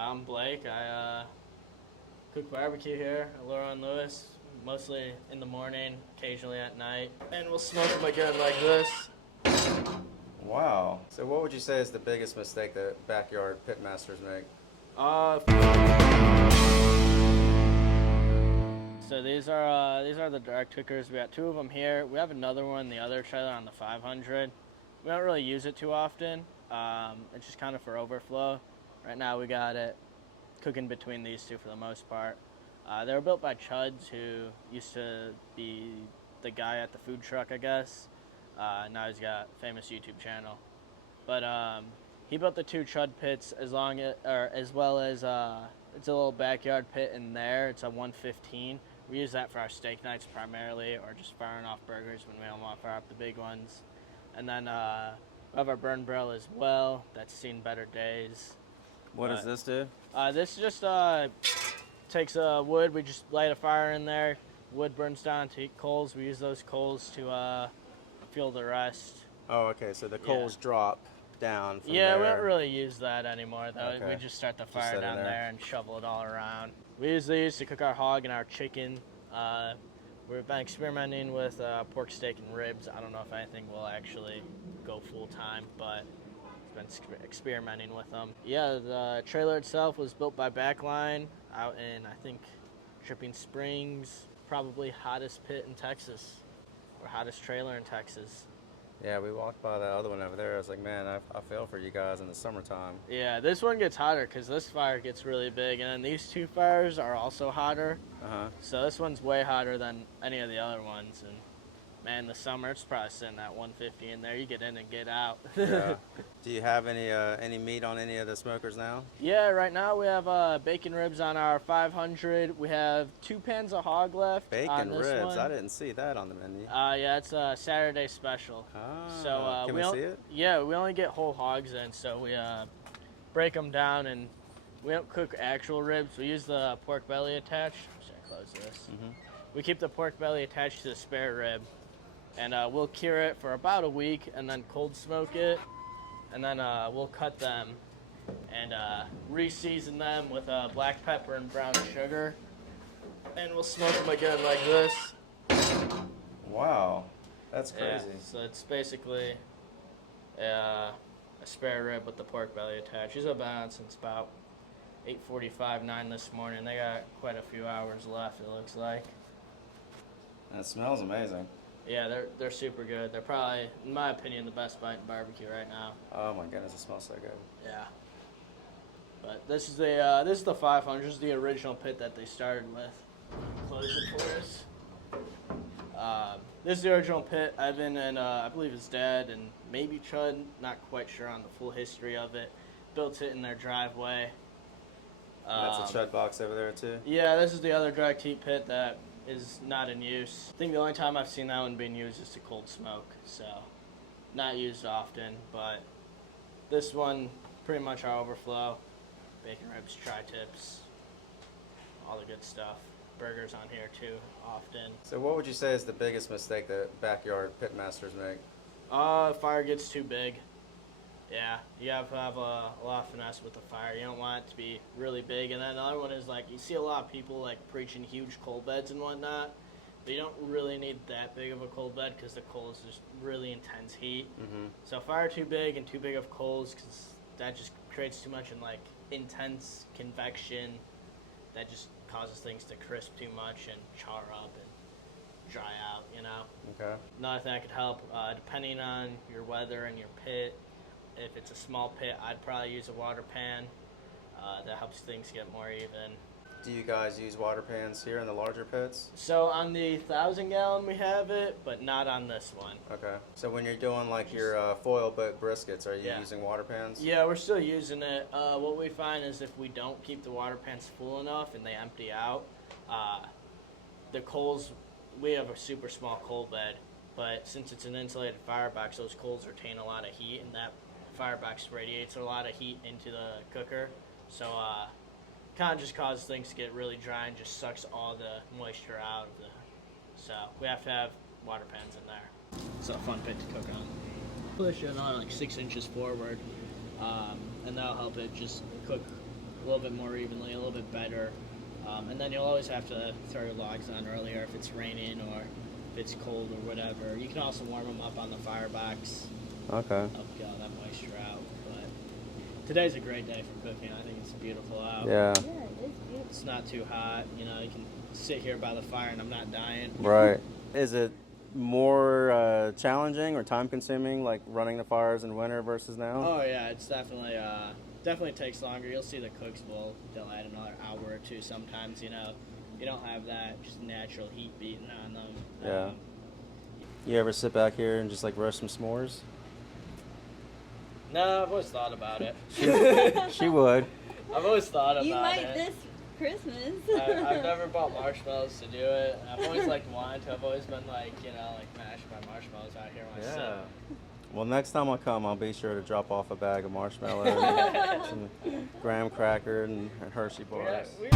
I'm Blake. I cook barbecue here at Leroy and Lewis, mostly in the morning, occasionally at night. And we'll smoke them again like this. Wow. So what would you say is the biggest mistake that backyard pitmasters make? So these are the direct cookers. We got two of them here. We have another one, the other trailer on the 500. We don't really use it too often. It's just kind of for overflow. Right now we got it cooking between these two for the most part. They were built by Chuds, who used to be the guy at the food truck, I guess. Now he's got a famous YouTube channel. But he built the two Chud pits as well as it's a little backyard pit in there. It's a 115. We use that for our steak nights primarily, or just firing off burgers when we don't want to fire up the big ones. And then we have our burn barrel as well. That's seen better days. What does this do? This just takes wood. We just light a fire in there. Wood burns down to coals. We use those coals to fuel the rest. Oh, okay. So the coals drop down from Yeah, there. we don't really use that anymore, though. Okay. We just start the fire set it down there. there and shovel it all around. We use these to cook our hog and our chicken. We've been experimenting with pork steak and ribs. I don't know if anything will actually go full time, but been experimenting with them. Yeah, the trailer itself was built by Backline out in, I think, Dripping Springs, probably hottest pit in Texas, or hottest trailer in Texas. Yeah, we walked by that other one over there. I was like, man, I feel for you guys in the summertime. Yeah, this one gets hotter because this fire gets really big, and then these two fires are also hotter. So this one's way hotter than any of the other ones, and man, in the summer it's probably sitting at 150 in there. You get in and get out. Yeah. Do you have any meat on any of the smokers now? Yeah, right now we have bacon ribs on our 500. We have 2 pans of hog left. Bacon on this ribs. one. I didn't see that on the menu. Yeah, it's a Saturday special. So can we see it? Yeah, we only get whole hogs in, so we break them down, and we don't cook actual ribs. We use the pork belly attached. Should I close this? We keep the pork belly attached to the spare rib, and we'll cure it for about a week, and then cold smoke it, and then we'll cut them and re-season them with black pepper and brown sugar, and we'll smoke them again like this. Wow, that's crazy. Yeah, so it's basically a spare rib with the pork belly attached. These have been on since about 8:45, 9 this morning. They got quite a few hours left, it looks like. That smells amazing. Yeah, they're super good. They're probably, in my opinion, the best bite in barbecue right now. Oh my goodness, it smells so good. Yeah. But this is the 500. This is the original pit that they started with. Close it for us. This is the original pit. Evan and I believe his dad and maybe Chud, not quite sure on the full history of it, built it in their driveway. That's a Chud box over there too? Yeah, this is the other direct heat pit that is not in use. I think the only time I've seen that one being used is to cold smoke, so not used often, but this one, pretty much our overflow. Bacon ribs, tri-tips, all the good stuff. Burgers on here too, often. So what would you say is the biggest mistake that backyard pitmasters make? Fire gets too big. Yeah, you have to have a lot of finesse with the fire. You don't want it to be really big. And then another one is, like, you see a lot of people like preaching huge coal beds and whatnot, but you don't really need that big of a coal bed because the coal is just really intense heat. So fire too big and too big of coals, because that just creates too much and like intense convection that just causes things to crisp too much and char up and dry out, you know. Okay. Another thing that could help, depending on your weather and your pit, if it's a small pit, I'd probably use a water pan. That helps things get more even. Do you guys use water pans here in the larger pits? So on the 1,000-gallon we have it, but not on this one. Okay. So when you're doing like your foil boat briskets, are you using water pans? Yeah, we're still using it. What we find is if we don't keep the water pans full enough and they empty out, the coals, we have a super small coal bed, but since it's an insulated firebox, those coals retain a lot of heat, and that firebox radiates a lot of heat into the cooker. So kind of just causes things to get really dry and just sucks all the moisture out of the. So we have to have water pans in there. It's a fun pit to cook on. Push it on like 6 inches forward, and that'll help it just cook a little bit more evenly, a little bit better. And then you'll always have to throw your logs on earlier if it's raining or if it's cold or whatever. You can also warm them up on the firebox. Okay. Help get all that moisture out. But today's a great day for cooking. I think it's beautiful out. Yeah. Yeah, it is beautiful. It's not too hot. You know, you can sit here by the fire and I'm not dying. Right. Is it more challenging or time consuming, like running the fires in winter versus now? Oh yeah, it's definitely takes longer. You'll see the cooks they'll add another hour or two sometimes. You know, you don't have that just natural heat beating on them. Yeah. You ever sit back here and just like roast some s'mores? No, I've always thought about it. She would. I've always thought about You might it. this Christmas. I've never bought marshmallows to do it. I've always wanted to. I've always been like mashing my marshmallows out here when I sit. Well, next time I come, I'll be sure to drop off a bag of marshmallows, some graham cracker, and Hershey bars. We